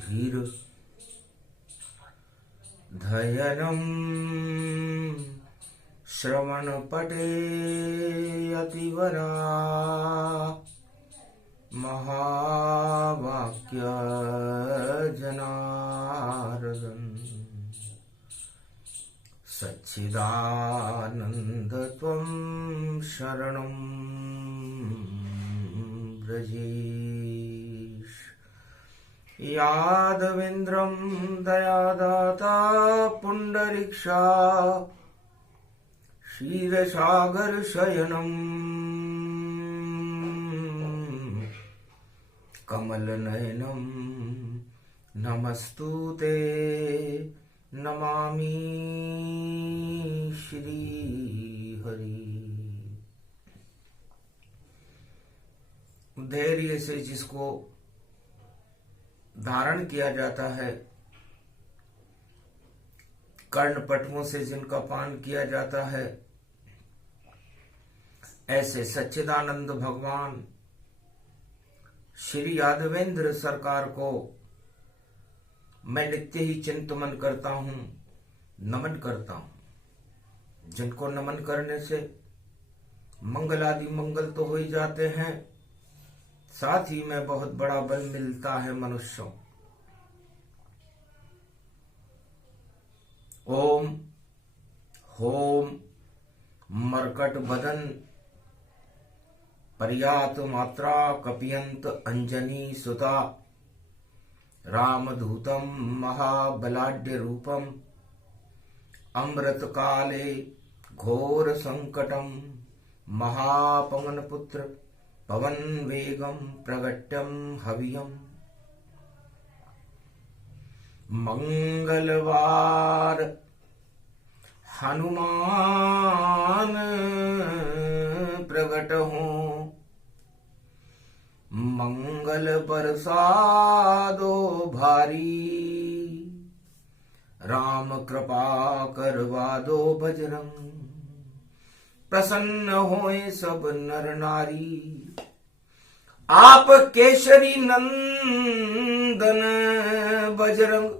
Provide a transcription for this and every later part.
धीर धयनम् श्रवणपटे अतिवरा महावाक्य जनार्दन सच्चिदानंद त्वं शरणं व्रजेश। यादवेन्द्रं दयादाता पुंडरीक्षा क्षीरसागर शयनम् कमलनयनं नमस्तुते नमामि श्री हरि। धैर्य से जिसको धारण किया जाता है, कर्णपटुओं से जिनका पान किया जाता है, ऐसे सच्चिदानंद भगवान श्री यादवेंद्र सरकार को मैं नित्य ही चिंतन करता हूं, नमन करता हूं। जिनको नमन करने से मंगल आदि मंगल तो हो ही जाते हैं, साथ ही में बहुत बड़ा बल मिलता है मनुष्यों। ओम होम मरकट बदन पर्यात मात्रा कपियंत अंजनी सुता रामदूतम महाबलाढ्य रूपम अमृत काले घोर संकटम महापवन पुत्र पवन वेगम प्रगट्यम हवियम। मंगलवार हनुमान प्रगट हो, मंगल बरसादो भारी, राम कृपा करवा दो बजरंग, प्रसन्न होए सब नर नारी। आप केसरी नंदन बजरंग,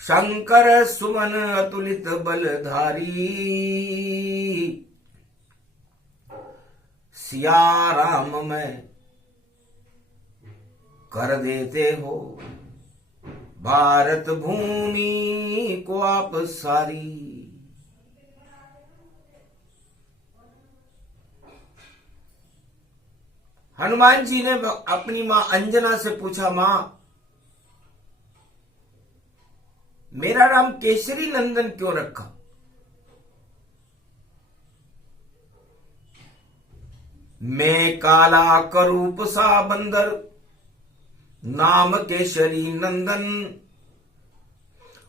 शंकर सुमन अतुलित बलधारी। सिया राम में कर देते हो भारत भूमि को आप सारी। हनुमान जी ने अपनी मां अंजना से पूछा, मां मेरा नाम केसरी नंदन क्यों रखा? मैं काला करूप सा बंदर, नाम केसरी नंदन,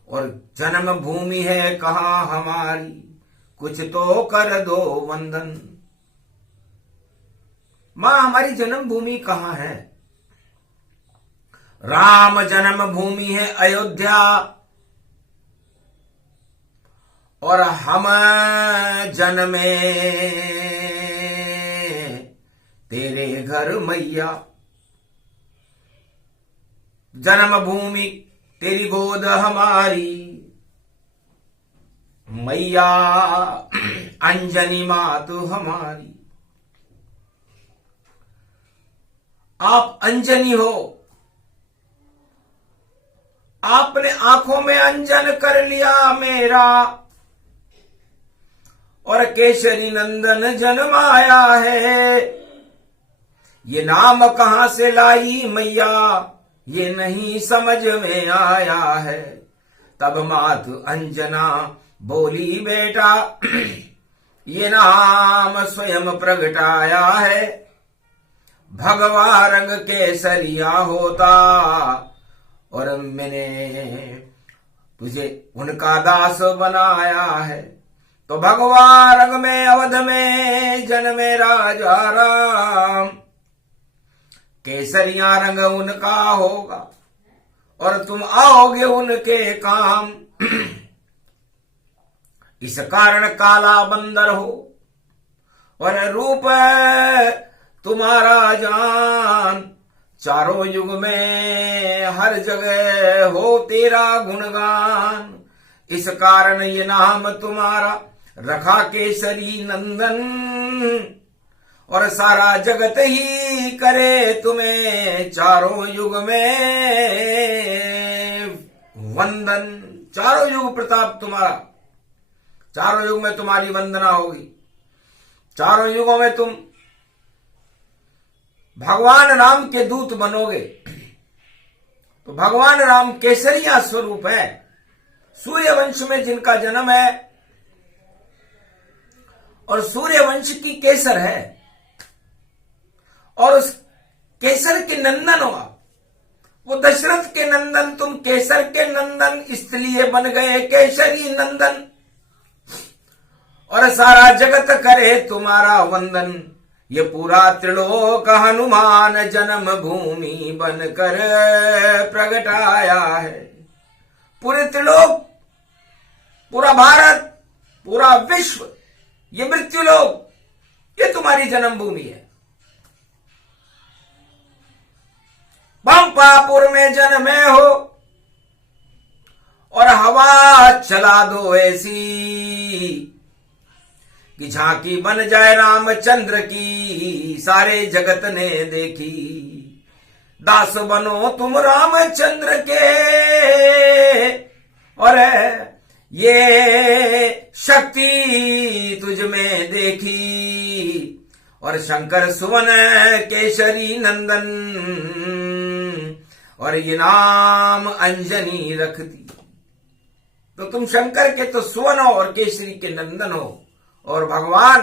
और जन्म भूमि है कहाँ हमारी, कुछ तो कर दो वंदन। मां हमारी जन्म भूमि कहाँ है? राम जन्म भूमि है अयोध्या, और हम जन्मे तेरे घर मैया। जन्म भूमि तेरी गोद हमारी, मैया अंजनी मातु हमारी। आप अंजनी हो, आपने आंखों में अंजन कर लिया मेरा, और केसरी नंदन जन्माया है। ये नाम कहां से लाई मैया, ये नहीं समझ में आया है। तब मातु अंजना बोली, बेटा ये नाम स्वयं प्रगटाया है। भगवा रंग केसरिया होता, और मैंने तुझे उनका दास बनाया है। तो भगवा रंग में अवध में जन्मे राजा राम, केसरिया रंग उनका होगा, और तुम आओगे उनके काम। इस कारण काला बंदर हो, और रूप तुम्हारा जान चारों युग में हर जगह हो तेरा गुणगान, इस कारण ये नाम तुम्हारा रखा केसरी नंदन, और सारा जगत ही करे तुम्हें चारों युग में वंदन। चारों युग प्रताप तुम्हारा, चारों युग में तुम्हारी वंदना होगी, चारों युगों में तुम भगवान राम के दूत बनोगे। तो भगवान राम केसरिया स्वरूप है, सूर्य वंश में जिनका जन्म है और सूर्य वंश की केसर है, और उस केसर के नंदन हो आप। वो दशरथ के नंदन, तुम केसर के नंदन इसलिए बन गए केसरी नंदन, और सारा जगत करे तुम्हारा वंदन। ये पूरा त्रिलोक हनुमान जन्म भूमि बनकर प्रगटाया है। पूरे त्रिलोक, पूरा भारत, पूरा विश्व, ये मृत्युलोक, ये तुम्हारी जन्मभूमि है। पंपापुर में जन्मे हो और हवा चला दो ऐसी कि झांकी बन जाए रामचंद्र की, सारे जगत ने देखी। दास बनो तुम रामचंद्र के, और ये शक्ति तुझ में देखी, और शंकर सुवन केसरी नंदन, और ये नाम अंजनी रख दी। तो तुम शंकर के तो सुवन हो और केसरी के नंदन हो, और भगवान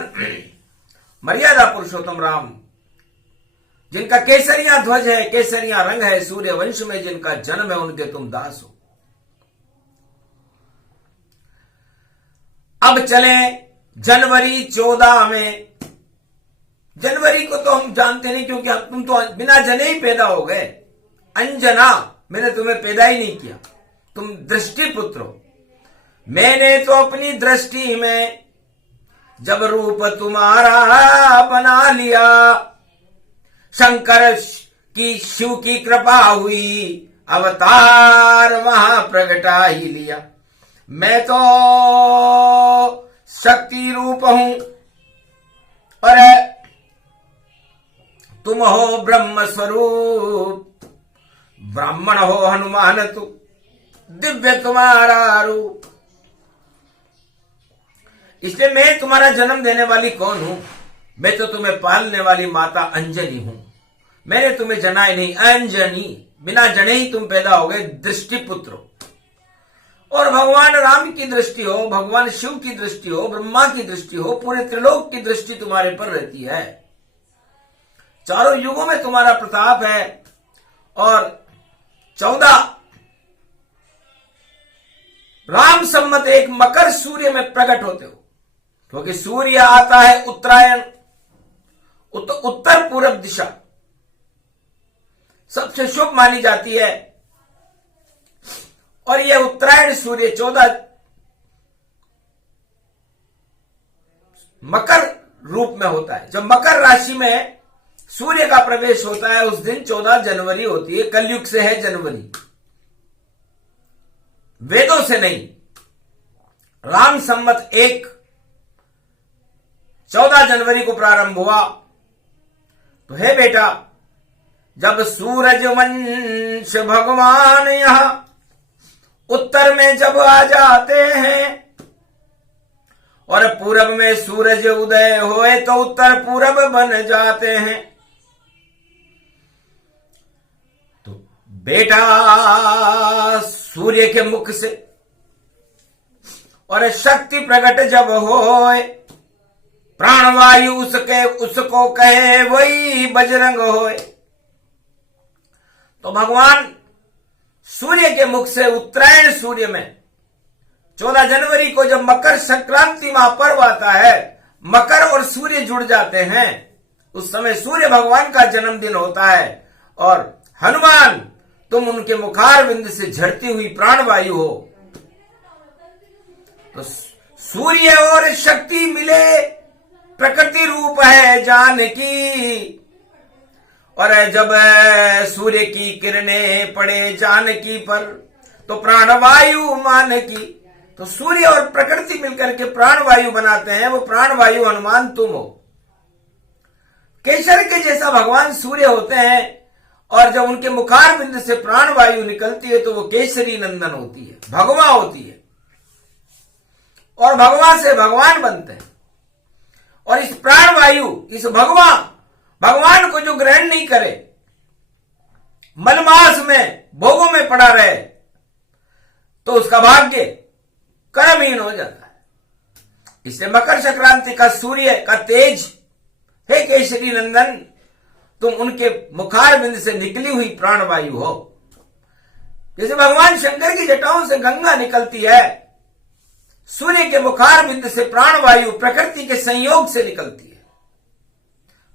मर्यादा पुरुषोत्तम राम जिनका केसरिया ध्वज है, केसरिया रंग है, सूर्य वंश में जिनका जन्म है, उनके तुम दास हो। अब चले जनवरी 14 में। जनवरी को तो हम जानते नहीं, क्योंकि तुम तो बिना जने ही पैदा हो गए। अंजना, मैंने तुम्हें पैदा ही नहीं किया, तुम दृष्टि पुत्र हो। मैंने तो अपनी दृष्टि में जब रूप तुम्हारा बना लिया, शंकर की शिव की कृपा हुई, अवतार वहां प्रगटा ही लिया। मैं तो शक्ति रूप हूं और तुम हो ब्रह्म स्वरूप, ब्राह्मण हो हनुमान तू, दिव्य तुम्हारा रूप। इसलिए मैं तुम्हारा जन्म देने वाली कौन हूं? मैं तो तुम्हें पालने वाली माता अंजनी हूं। मैंने तुम्हें जना ही नहीं, अंजनी, बिना जने ही तुम पैदा हो गए, दृष्टि पुत्र हो। और भगवान राम की दृष्टि हो, भगवान शिव की दृष्टि हो, ब्रह्मा की दृष्टि हो, पूरे त्रिलोक की दृष्टि तुम्हारे पर रहती है। चारों युगों में तुम्हारा प्रताप है। और 14 राम संवत 1 मकर सूर्य में प्रकट होते हो, क्योंकि सूर्य आता है उत्तरायण, उत्तर पूर्व दिशा सबसे शुभ मानी जाती है। और यह उत्तरायण सूर्य 14 मकर रूप में होता है। जब मकर राशि में सूर्य का प्रवेश होता है, उस दिन 14 जनवरी होती है। कलयुग से है जनवरी, वेदों से नहीं। राम संवत 1 14 जनवरी को प्रारंभ हुआ। तो हे बेटा, जब सूरज वंश भगवान यहां उत्तर में जब आ जाते हैं, और पूरब में सूरज उदय होए तो उत्तर पूरब बन जाते हैं। तो बेटा, सूर्य के मुख से और शक्ति प्रकट जब होए, प्राणवायु उसको कहे वही बजरंग होए। तो भगवान सूर्य के मुख से उत्तरायण सूर्य में 14 जनवरी को जब मकर संक्रांति महापर्व आता है, मकर और सूर्य जुड़ जाते हैं, उस समय सूर्य भगवान का जन्मदिन होता है। और हनुमान, तुम उनके मुखारविंद से झरती हुई प्राणवायु हो। तो सूर्य और शक्ति मिले, प्रकृति रूप है जानकी, और जब सूर्य की किरणें पड़े जानकी पर तो प्राणवायु मान की। तो सूर्य और प्रकृति मिलकर के प्राणवायु बनाते हैं, वो प्राणवायु हनुमान तुम हो। केसर के जैसा भगवान सूर्य होते हैं, और जब उनके मुखार बिंद से प्राणवायु निकलती है तो वो केसरी नंदन होती है, भगवा होती है, और भगवा से भगवान बनते हैं। और इस प्राणवायु, इस भगवान को जो ग्रहण नहीं करे, मलमास में भोगों में पड़ा रहे, तो उसका भाग्य कर्महीन हो जाता है। इसलिए मकर संक्रांति का सूर्य का तेज, हे केसरी नंदन, तुम उनके मुखार बिंद से निकली हुई प्राणवायु हो। जैसे भगवान शंकर की जटाओं से गंगा निकलती है, सूर्य के मुखार बिंद से प्राणवायु प्रकृति के संयोग से निकलती है।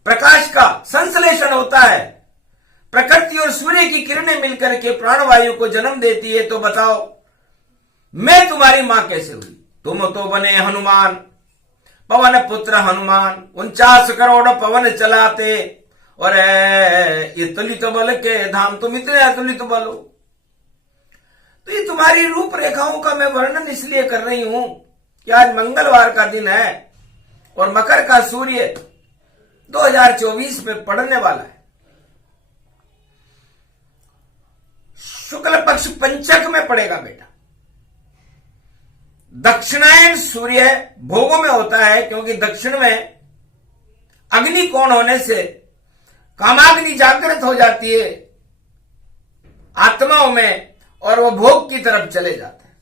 प्रकाश का संश्लेषण होता है, प्रकृति और सूर्य की किरणें मिलकर के प्राणवायु को जन्म देती है। तो बताओ, मैं तुम्हारी मां कैसे हुई? तुम तो बने हनुमान, पवन पुत्र हनुमान, 49 करोड़ पवन चलाते, और ये तुलित बल के धाम, तुम इतने अतुलित बल हो। तो ये तुम्हारी रूपरेखाओं का मैं वर्णन इसलिए कर रही हूं कि आज मंगलवार का दिन है और मकर का सूर्य 2024 में पड़ने वाला है। शुक्ल पक्ष पंचक में पड़ेगा बेटा। दक्षिणायन सूर्य भोगों में होता है, क्योंकि दक्षिण में अग्नि कोण होने से कामाग्नि जागृत हो जाती है आत्माओं में, और वो भोग की तरफ चले जाते हैं।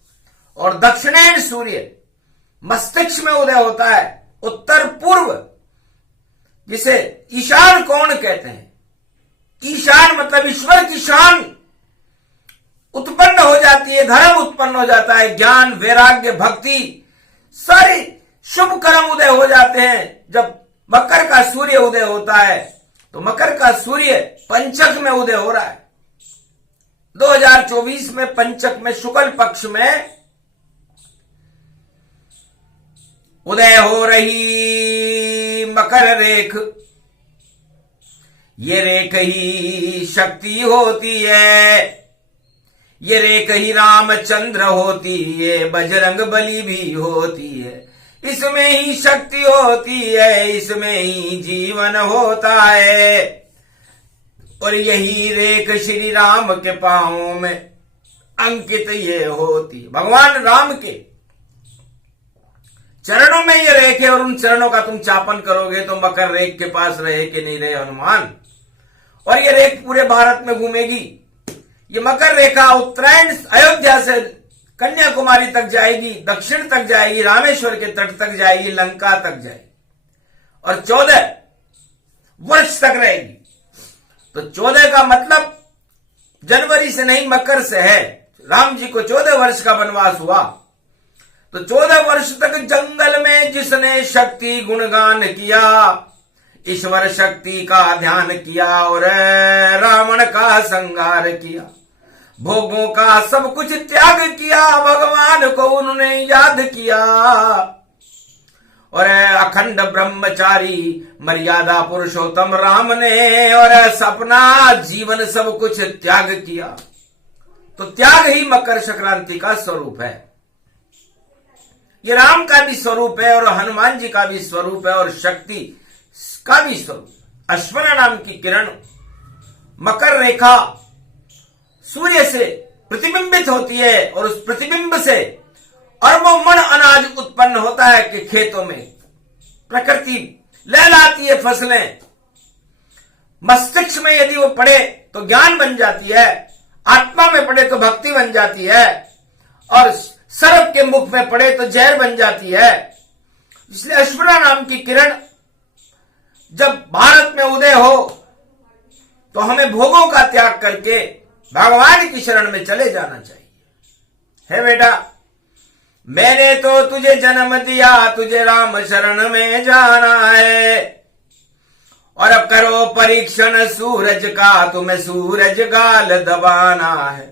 और दक्षिणायन सूर्य मस्तिष्क में उदय होता है, उत्तर पूर्व, जिसे ईशान कोण कहते हैं। ईशान मतलब ईश्वर की शान उत्पन्न हो जाती है, धर्म उत्पन्न हो जाता है, ज्ञान, वैराग्य, भक्ति, सारे शुभ कर्म उदय हो जाते हैं जब मकर का सूर्य उदय होता है। तो मकर का सूर्य पंचक में उदय हो रहा है 2024 में, पंचक में शुक्ल पक्ष में उदय हो रही मकर रेख, ये रेख ही शक्ति होती है, ये रेख ही रामचंद्र होती है, बजरंग बली भी होती है, इसमें ही शक्ति होती है, इसमें ही जीवन होता है। और यही रेख श्री राम के पांवों में अंकित ये होती, भगवान राम के चरणों में ये रेख है, और उन चरणों का तुम चापन करोगे तो मकर रेख के पास रहे कि नहीं रहे हनुमान। और ये रेख पूरे भारत में घूमेगी। ये मकर रेखा उत्तरायण अयोध्या से कन्याकुमारी तक जाएगी, दक्षिण तक जाएगी, रामेश्वर के तट तक जाएगी, लंका तक जाएगी, और 14 वर्ष तक रहेगी। तो 14 का मतलब जनवरी से नहीं, मकर से है। राम जी को 14 वर्ष का वनवास हुआ, तो 14 वर्ष तक जंगल में जिसने शक्ति गुणगान किया, ईश्वर शक्ति का ध्यान किया और रावण का संहार किया, भोगों का सब कुछ त्याग किया, भगवान को उन्होंने याद किया, और अखंड ब्रह्मचारी मर्यादा पुरुषोत्तम राम ने और सपना जीवन सब कुछ त्याग किया। तो त्याग ही मकर संक्रांति का स्वरूप है। ये राम का भी स्वरूप है और हनुमान जी का भी स्वरूप है और शक्ति का भी स्वरूप। अश्वना नाम की किरण मकर रेखा सूर्य से प्रतिबिंबित होती है और उस प्रतिबिंब से अरबों मन अनाज उत्पन्न होता है कि खेतों में प्रकृति लहलाती है फसलें। मस्तिष्क में यदि वो पड़े तो ज्ञान बन जाती है, आत्मा में पड़े तो भक्ति बन जाती है, और सर्प के मुख में पड़े तो जहर बन जाती है। इसलिए अश्वना नाम की किरण जब भारत में उदय हो तो हमें भोगों का त्याग करके भगवान की शरण में चले जाना चाहिए। है बेटा, मैंने तो तुझे जन्म दिया, तुझे राम शरण में जाना है, और अब करो परीक्षण सूरज का, तुम्हें सूरज गाल दबाना है।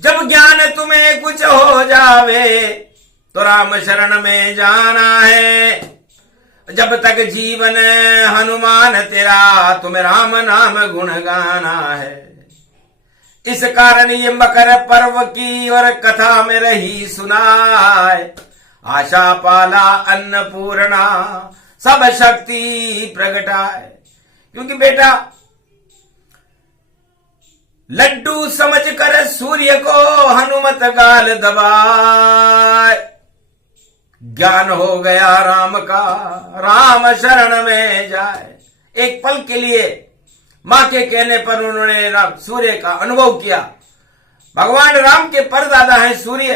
जब ज्ञान तुम्हें कुछ हो जावे तो राम शरण में जाना है। जब तक जीवन हनुमान तेरा, तुम्हें राम नाम गुण गाना है। इस कारण ये मकर पर्व की और कथा में रही सुनाए। आशा पाला अन्नपूर्णा सब शक्ति प्रगटाए। क्योंकि बेटा लड्डू समझकर सूर्य को हनुमत गाल दबाए। ज्ञान हो गया राम का, राम शरण में जाए। एक पल के लिए मां के कहने पर उन्होंने सूर्य का अनुभव किया। भगवान राम के परदादा हैं सूर्य।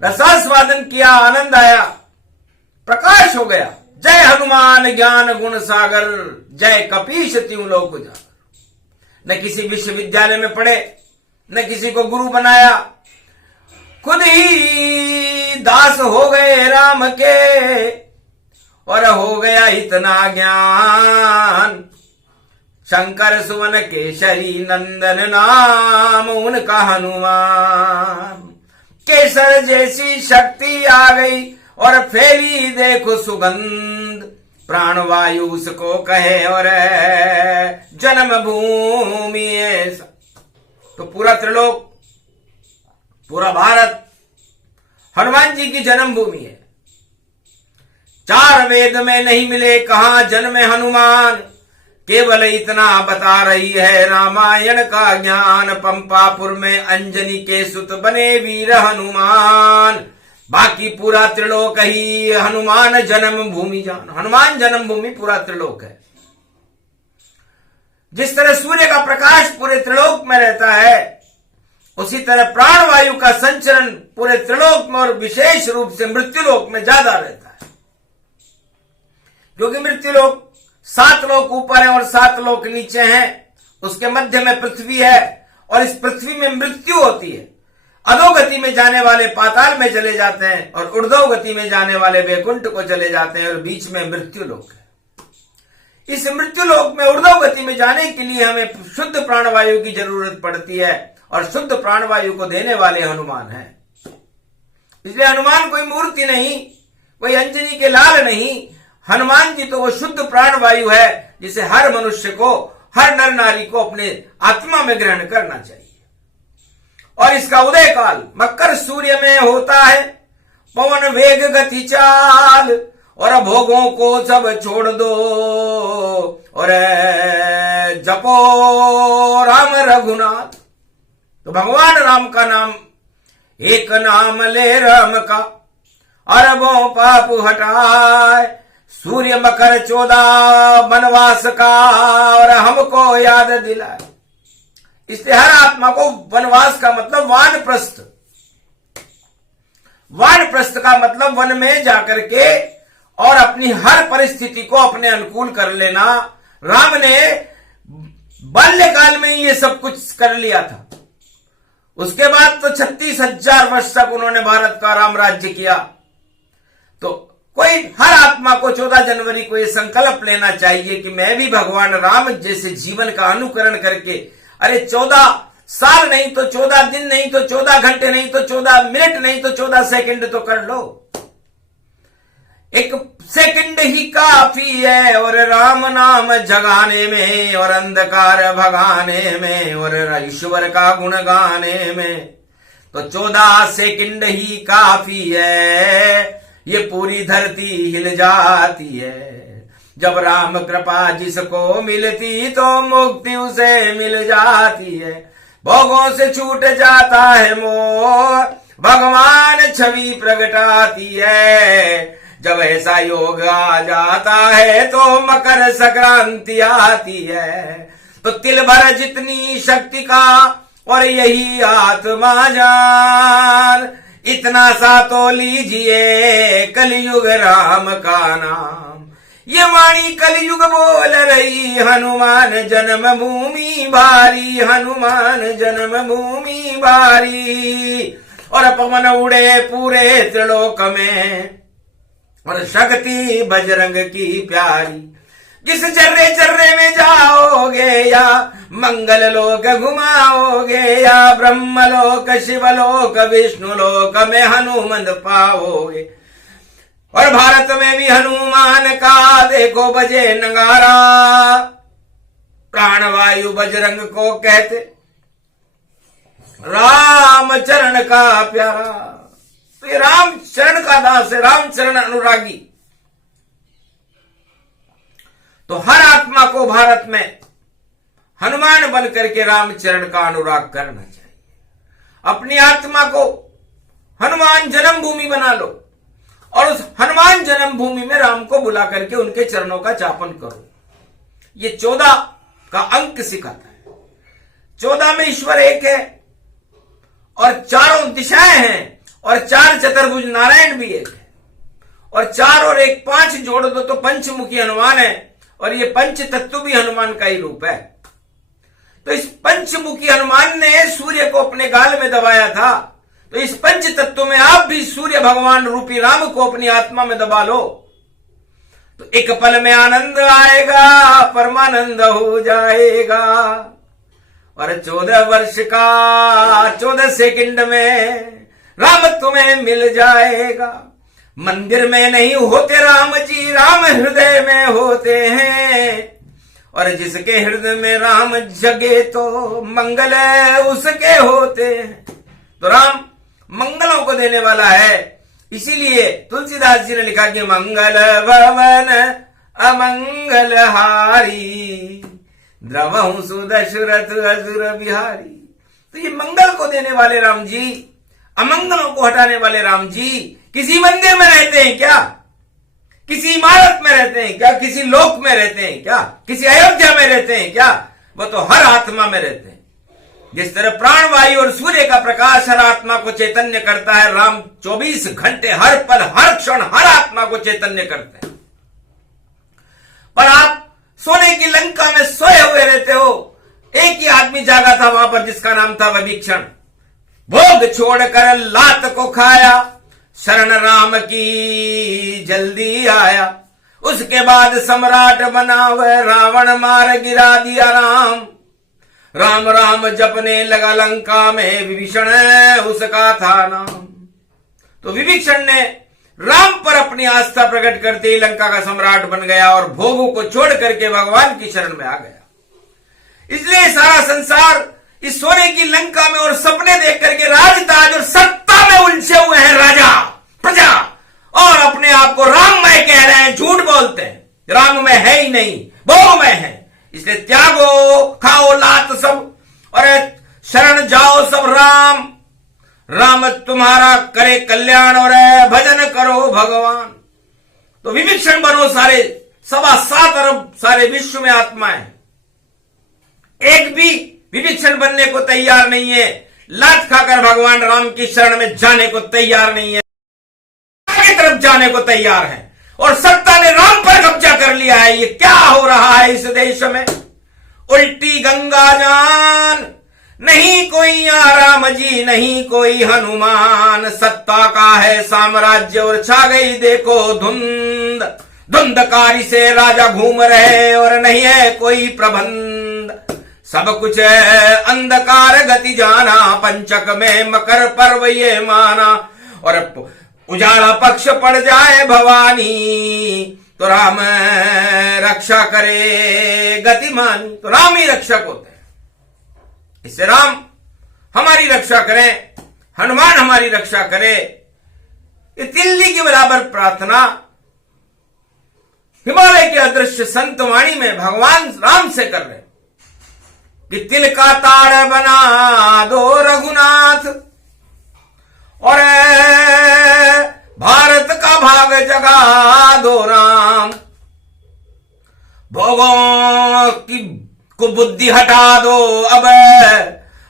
रसास्वादन किया, आनंद आया, प्रकाश हो गया। जय हनुमान ज्ञान गुण सागर, जय कपीश त्यों लोक उजागर। न किसी विश्वविद्यालय में पढ़े, न किसी को गुरु बनाया, खुद ही दास हो गए राम के और हो गया इतना ज्ञान। शंकर सुवन केशरी नंदन नाम उनका हनुमान। केसर जैसी शक्ति आ गई और फैली देखो सुगंध। प्राणवायु उसको कहे और जन्म भूमि ऐसा। तो पूरा त्रिलोक, पूरा भारत हनुमान जी की जन्म भूमि है। चार वेद में नहीं मिले कहां जन्मे हनुमान, केवल इतना बता रही है रामायण का ज्ञान। पंपापुर में अंजनी के सुत बने वीर हनुमान। बाकी पूरा त्रिलोक ही हनुमान जन्म भूमि जान। हनुमान जन्म भूमि पूरा त्रिलोक है। जिस तरह सूर्य का प्रकाश पूरे त्रिलोक में रहता है, उसी तरह प्राणवायु का संचरण पूरे त्रिलोक में और विशेष रूप से मृत्युलोक में ज्यादा रहता है। क्योंकि मृत्युलोक 7 लोक ऊपर है और 7 लोक नीचे हैं। उसके मध्य में पृथ्वी है और इस पृथ्वी में मृत्यु होती है। अधोगति में जाने वाले पाताल में चले जाते हैं और ऊर्ध्वगति में जाने वाले वैकुंठ को चले जाते हैं और बीच में मृत्यु लोक है। इस मृत्यु लोक में ऊर्ध्वगति में जाने के लिए हमें शुद्ध प्राणवायु की जरूरत पड़ती है और शुद्ध प्राणवायु को देने वाले हनुमान हैं। इसलिए हनुमान कोई मूर्ति नहीं, कोई अंजनी के लाल नहीं। हनुमान जी तो वो शुद्ध प्राणवायु है जिसे हर मनुष्य को, हर नर नारी को अपने आत्मा में ग्रहण करना चाहिए। और इसका उदय काल मकर सूर्य में होता है। पवन वेग गति चाल और भोगों को सब छोड़ दो और जपो राम रघुनाथ। तो भगवान राम का नाम, एक नाम ले राम का, अरबों पाप हटाए। सूर्य मकर 14 वनवास का और हमको याद दिलाए। इसलिए हर आत्मा को वनवास का मतलब वानप्रस्थ। वानप्रस्थ का मतलब वन में जाकर के और अपनी हर परिस्थिति को अपने अनुकूल कर लेना। राम ने बाल्यकाल में ही ये सब कुछ कर लिया था। उसके बाद तो 36,000 वर्ष तक उन्होंने भारत का राम राज्य किया। तो कोई हर आत्मा को 14 जनवरी को ये संकल्प लेना चाहिए कि मैं भी भगवान राम जैसे जीवन का अनुकरण करके, अरे 14 साल नहीं तो 14 दिन नहीं तो 14 घंटे नहीं तो 14 मिनट नहीं तो 14 सेकंड तो कर लो। एक सेकंड ही काफी है और राम नाम जगाने में और अंधकार भगाने में और ईश्वर का गुण गाने में। तो 14 सेकंड ही काफी है, ये पूरी धरती हिल जाती है। जब राम कृपा जिसको मिलती तो मुक्ति उसे मिल जाती है। भोगों से छूट जाता है मोह, भगवान छवि प्रगटाती है। जब ऐसा योग आ जाता है तो मकर संक्रांति आती है। तो तिल भर जितनी शक्ति का और यही आत्मा जान, इतना सा तो लीजिए कलयुग राम का नाम। ये वाणी कलयुग बोल रही, हनुमान जन्म भूमि भारी, हनुमान जन्म भूमि भारी। और पवन उड़े पूरे त्रिलोक में और शक्ति बजरंग की प्यारी। जिस चर्रे चर्रे में जाओगे या मंगल लोक घुमाओगे या ब्रह्म लोक शिवलोक विष्णु लोक में हनुमंत पाओगे। और भारत में भी हनुमान का देखो बजे नगारा, प्राणवायु बजरंग को कहते, राम चरण का प्यारा। तो ये राम चरण का दास है, राम चरण अनुरागी। तो हर आत्मा को भारत में हनुमान बन करके रामचरण का अनुराग करना चाहिए। अपनी आत्मा को हनुमान जन्मभूमि बना लो और उस हनुमान जन्मभूमि में राम को बुला करके उनके चरणों का चापन करो। ये 14 का अंक सिखाता है। 14 में ईश्वर एक है और चारों दिशाएं हैं और 4 चतुर्भुज नारायण भी एक है और 4 और 1 5 जोड़ दो तो पंचमुखी हनुमान है और ये पंच तत्व भी हनुमान का ही रूप है। तो इस पंचमुखी हनुमान ने सूर्य को अपने गाल में दबाया था, तो इस पंच तत्व में आप भी सूर्य भगवान रूपी राम को अपनी आत्मा में दबा लो, तो एक पल में आनंद आएगा, परमानंद हो जाएगा। और 14 वर्ष का 14 सेकंड में राम तुम्हें मिल जाएगा। मंदिर में नहीं होते राम जी, राम हृदय में होते हैं और जिसके हृदय में राम जगे तो मंगल उसके होते हैं। तो राम मंगलों को देने वाला है, इसीलिए तुलसीदास जी ने लिखा कि मंगल भवन अमंगल हारी, द्रवहु सुदशरथ असुर बिहारी। तो ये मंगल को देने वाले राम जी, अमंगलों को हटाने वाले राम जी किसी मंदिर में रहते हैं क्या? किसी इमारत में रहते हैं क्या? किसी लोक में रहते हैं क्या? किसी अयोध्या में रहते हैं क्या? वो तो हर आत्मा में रहते हैं। जिस तरह प्राणवायु और सूर्य का प्रकाश हर आत्मा को चैतन्य करता है, राम 24 घंटे हर पल हर क्षण हर आत्मा को चैतन्य करते हैं। पर आप सोने की लंका में सोए हुए रहते हो। एक ही आदमी जागा था वहां पर जिसका नाम था विभीषण। भोग छोड़कर लात को खाया, शरण राम की जल्दी आया। उसके बाद सम्राट बना वह रावण मार गिरा दिया राम। राम राम जपने लगा लंका में, विभीषण उसका था नाम। तो विभीषण ने राम पर अपनी आस्था प्रकट करते ही लंका का सम्राट बन गया और भोगों को छोड़ करके भगवान की शरण में आ गया। इसलिए सारा संसार इस सोने की लंका में और सपने देख करके राजताज और सत्ता में उलझे हुए हैं राजा प्रजा, और अपने आप को राममय कह रहे हैं, झूठ बोलते हैं। राम में है ही नहीं, भोग में है। इसलिए त्यागो खाओ लात सब और शरण जाओ सब राम। राम तुम्हारा करे कल्याण और भजन करो भगवान। तो विभीषण बनो सारे 7.25 अरब सारे विश्व में आत्माएं, एक भी विभीषण बनने को तैयार नहीं है। लात खाकर भगवान राम की शरण में जाने को तैयार नहीं है, आगे तरफ जाने को तैयार है। और सत्ता ने राम पर कब्जा कर लिया है। ये क्या हो रहा है इस देश में? उल्टी गंगा जान, नहीं कोई राम जी, नहीं कोई हनुमान। सत्ता का है साम्राज्य और छा गई देखो धुंध, धुंधकारी से राजा घूम रहे और नहीं है कोई प्रबंध। सब कुछ अंधकार गति जाना, पंचक में मकर पर्व ये माना। और उजाला पक्ष पड़ जाए भवानी, तो राम रक्षा करे गतिमानी। तो राम ही रक्षक होते हैं। इससे राम हमारी रक्षा करें, हनुमान हमारी रक्षा करे। ये तिल्ली के बराबर प्रार्थना हिमालय के अदृश्य संतवाणी में भगवान राम से कर रहे हैं कि तिल का ताड़ बना दो रघुनाथ और भारत का भाग जगा दो राम। भोगों की को बुद्धि हटा दो, अब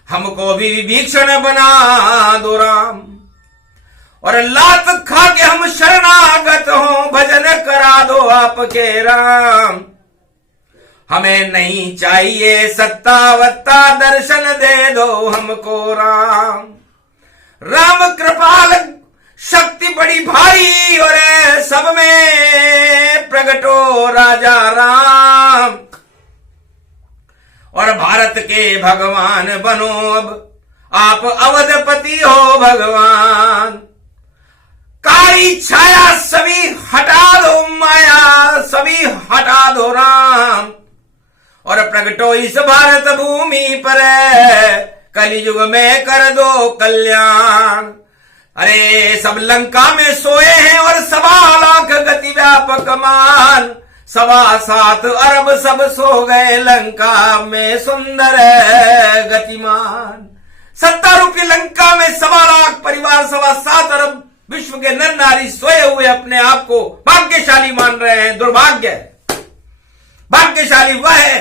हमको भी विभीषण बना दो राम। और लात खा के हम शरणागत हो, भजन करा दो आपके राम। हमें नहीं चाहिए सत्ता वत्ता, दर्शन दे दो हमको राम। राम कृपाल शक्ति बड़ी भारी और सब में प्रगटो राजा राम। और भारत के भगवान बनो अब आप, अवधपति हो भगवान। काली छाया सभी हटा दो माया, सभी हटा दो राम, और प्रगटो इस भारत भूमि पर कलियुग में कर दो कल्याण। अरे सब लंका में सोए हैं और 1.25 लाख गति व्यापक मान, 7.25 अरब सब सो गए लंका में सुंदर गतिमान। 70 रूपी लंका में 1.25 लाख परिवार, 7.25 अरब विश्व के नर नारी सोए हुए अपने आप को भाग्यशाली मान रहे हैं। दुर्भाग्य है, भाग्यशाली वह है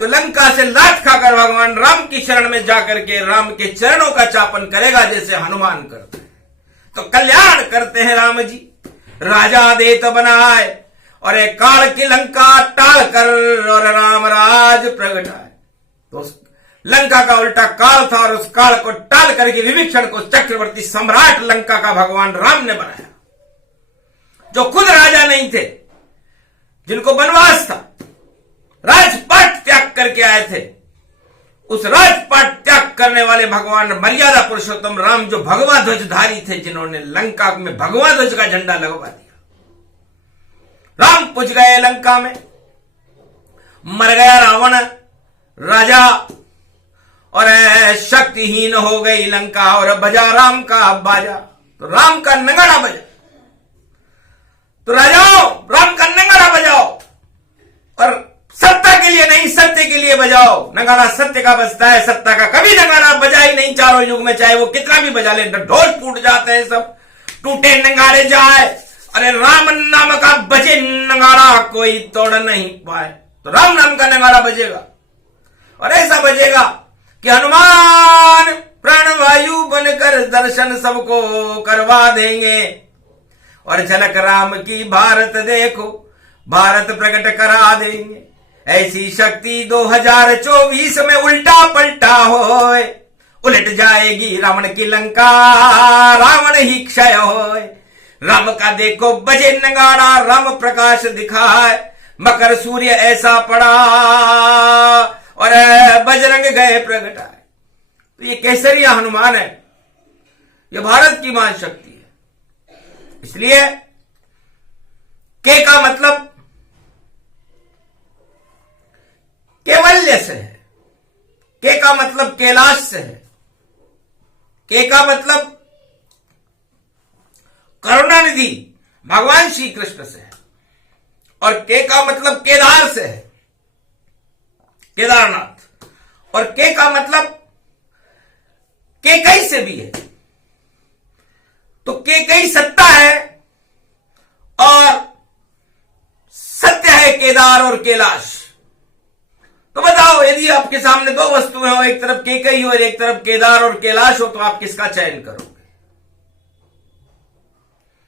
जो लंका से लात खाकर भगवान राम की शरण में जाकर के राम के चरणों का चापन करेगा जैसे हनुमान करते हैं। तो कल्याण करते हैं राम जी। राजा देत बनाए और एक काल की लंका टाल कर और राम राज प्रगटाए। तो उस लंका का उल्टा काल था और उस काल को टाल करके विभीषण को चक्रवर्ती सम्राट लंका का भगवान राम ने बनाया, जो खुद राजा नहीं थे, जिनको वनवास था, राजपाट त्याग करके आए थे। उस राजपाट त्याग करने वाले भगवान मर्यादा पुरुषोत्तम राम जो भगवा ध्वजधारी थे, जिन्होंने लंका में भगवा ध्वज का झंडा लगवा दिया। राम पूज गए लंका में, मर गया रावण राजा और शक्तिहीन हो गई लंका, और बजा राम का बाजा। तो राम का नगाड़ा बजा, तो राजाओं राम का नगाड़ा बजाओ, और सत्ता के लिए नहीं सत्य के लिए बजाओ। नगाड़ा सत्य का बजता है, सत्ता का कभी नगाड़ा बजा ही नहीं चारों युग में, चाहे वो कितना भी बजा ले। ढोल टूट जाते हैं, सब टूटे नगाड़े जाए। अरे राम नाम का बजे नगाड़ा कोई तोड़ नहीं पाए। तो राम नाम का नगाड़ा बजेगा, और ऐसा बजेगा कि हनुमान प्राणवायु बनकर दर्शन सबको करवा देंगे। और झलक राम की भारत देखो, भारत प्रकट करा देंगे। ऐसी शक्ति 2024 में उल्टा पलटा होए, उलट जाएगी रावण की लंका, रावण ही क्षय होए। राम का देखो बजे नगाड़ा, राम प्रकाश दिखाए, मकर सूर्य ऐसा पड़ा और बजरंग गए प्रगटाए। तो ये केसरिया हनुमान है, ये भारत की महान शक्ति है। इसलिए के का मतलब केवल्य से है, के का मतलब कैलाश से है, के का मतलब करुणानिधि भगवान श्री कृष्ण से है, और के का मतलब केदार से है, केदारनाथ। और के का मतलब केकई से भी है। तो केकई सत्ता है और सत्य है केदार और कैलाश। तो बताओ, यदि आपके सामने दो वस्तुएं हो, एक तरफ केकई और एक तरफ केदार और कैलाश हो, तो आप किसका चयन करोगे?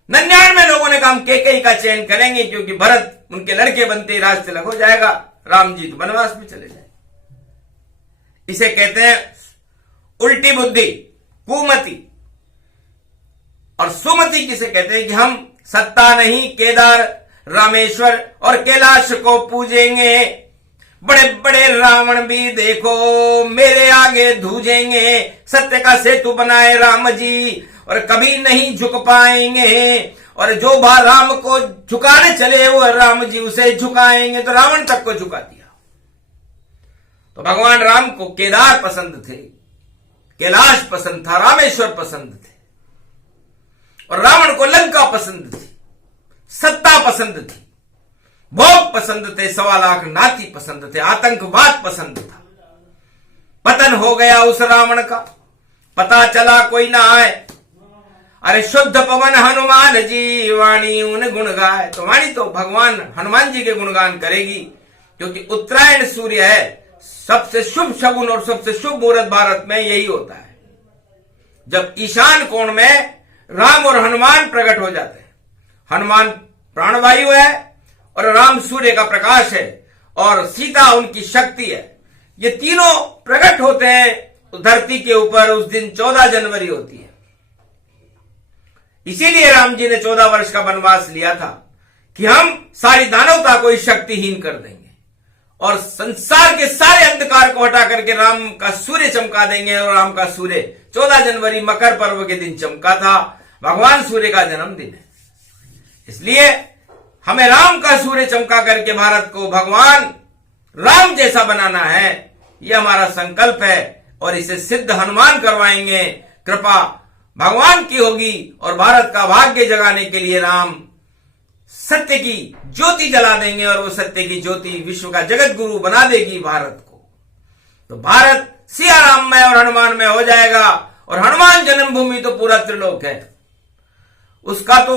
99 लोगों ने कहा हम केकई का चयन करेंगे, क्योंकि भरत उनके लड़के बनते राज तिलक हो जाएगा, राम जी तो वनवास में चले जाए। इसे कहते हैं उल्टी बुद्धि, कुमति। और सुमति किसे कहते हैं कि हम सत्ता नहीं, केदार रामेश्वर और कैलाश को पूजेंगे। बड़े बड़े रावण भी देखो मेरे आगे धूजेंगे, सत्य का सेतु बनाए राम जी और कभी नहीं झुक पाएंगे। और जो राम को झुकाने चले वो राम जी उसे झुकाएंगे। तो रावण तक को झुका दिया। तो भगवान राम को केदार पसंद थे, कैलाश पसंद था, रामेश्वर पसंद थे, और रावण को लंका पसंद थी, सत्ता पसंद थी, भोग पसंद थे, 1.25 लाख नाती पसंद थे, आतंकवाद पसंद था। पतन हो गया उस रावण का, पता चला कोई ना आए। अरे शुद्ध पवन हनुमान जी, वाणी उन गुण गाए। तो वाणी तो भगवान हनुमान जी के गुणगान करेगी, क्योंकि उत्तरायण सूर्य है, सबसे शुभ शगुन और सबसे शुभ मुहूर्त भारत में यही होता है, जब ईशान कोण में राम और हनुमान प्रकट हो जाते हैं। हनुमान प्राणवायु है और राम सूर्य का प्रकाश है और सीता उनकी शक्ति है। ये तीनों प्रकट होते हैं धरती के ऊपर। उस दिन 14 जनवरी होती है। इसीलिए राम जी ने 14 वर्ष का वनवास लिया था कि हम सारी दानवता को शक्तिहीन कर देंगे और संसार के सारे अंधकार को हटा करके राम का सूर्य चमका देंगे। और राम का सूर्य 14 जनवरी मकर पर्व के दिन चमका था। भगवान सूर्य का जन्मदिन है। इसलिए हमें राम का सूर्य चमका करके भारत को भगवान राम जैसा बनाना है, यह हमारा संकल्प है और इसे सिद्ध हनुमान करवाएंगे। कृपा भगवान की होगी और भारत का भाग्य जगाने के लिए राम सत्य की ज्योति जला देंगे और वो सत्य की ज्योति विश्व का जगत गुरु बना देगी भारत को। तो भारत सिया राम में और हनुमान में हो जाएगा। और हनुमान जन्मभूमि तो पूरा त्रिलोक है, उसका तो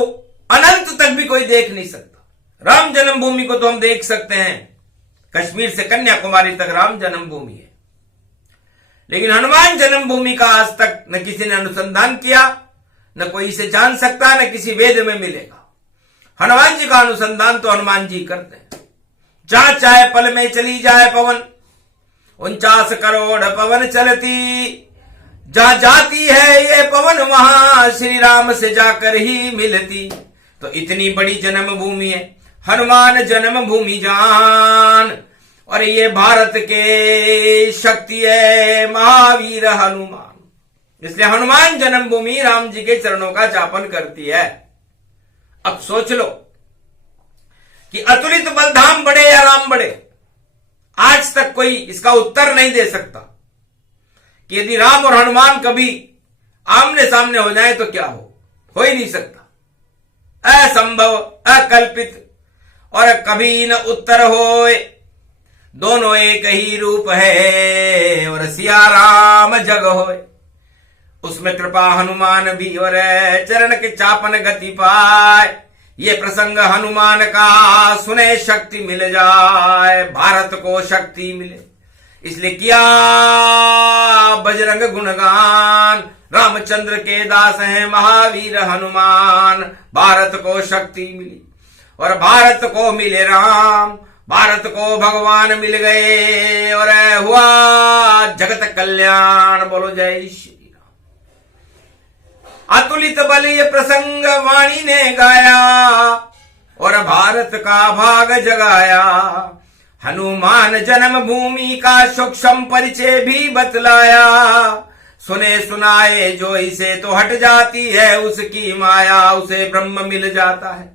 अनंत तक भी कोई देख नहीं सकता। राम जन्मभूमि को तो हम देख सकते हैं, कश्मीर से कन्याकुमारी तक राम जन्मभूमि है, लेकिन हनुमान जन्मभूमि का आज तक न किसी ने अनुसंधान किया, न कोई इसे जान सकता, न किसी वेद में मिलेगा। हनुमान जी का अनुसंधान तो हनुमान जी करते हैं। जहां चाहे पल में चली जाए पवन, 49 करोड़ पवन चलती, जहां जाती है ये पवन वहां श्री राम से जाकर ही मिलती। तो इतनी बड़ी जन्मभूमि है हनुमान जन्मभूमि जान, और ये भारत के शक्ति है महावीर हनुमान। इसलिए हनुमान जन्मभूमि राम जी के चरणों का जापन करती है। अब सोच लो कि अतुलित बलधाम बढ़े या राम बढ़े, आज तक कोई इसका उत्तर नहीं दे सकता कि यदि राम और हनुमान कभी आमने सामने हो जाए तो क्या हो ही नहीं सकता। असंभव, अकल्पित और कभी न उत्तर होए, दोनों एक ही रूप है और सिया राम जग होए। उसमें कृपा हनुमान भी और चरण के चापन गति पाए। ये प्रसंग हनुमान का सुने शक्ति मिल जाए, भारत को शक्ति मिले। इसलिए किया बजरंग गुणगान, रामचंद्र के दास हैं महावीर हनुमान। भारत को शक्ति मिली और भारत को मिले राम, भारत को भगवान मिल गए और हुआ जगत कल्याण। बोलो जय श्री राम। अतुलित बल ये प्रसंग वाणी ने गाया और भारत का भाग जगाया। हनुमान जन्मभूमि का सूक्ष्म परिचय भी बतलाया। सुने सुनाए जो इसे तो हट जाती है उसकी माया, उसे ब्रह्म मिल जाता है।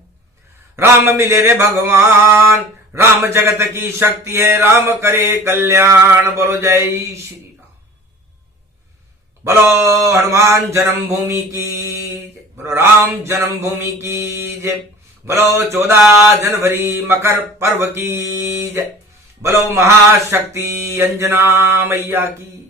राम मिले रे भगवान, राम जगत की शक्ति है, राम करे कल्याण। बोलो जय श्री राम। बोलो हनुमान जन्मभूमि की जय, बोलो राम जन्मभूमि की जय, बोलो 14 जनवरी मकर पर्व की जय, बोलो महाशक्ति अंजना मैया की।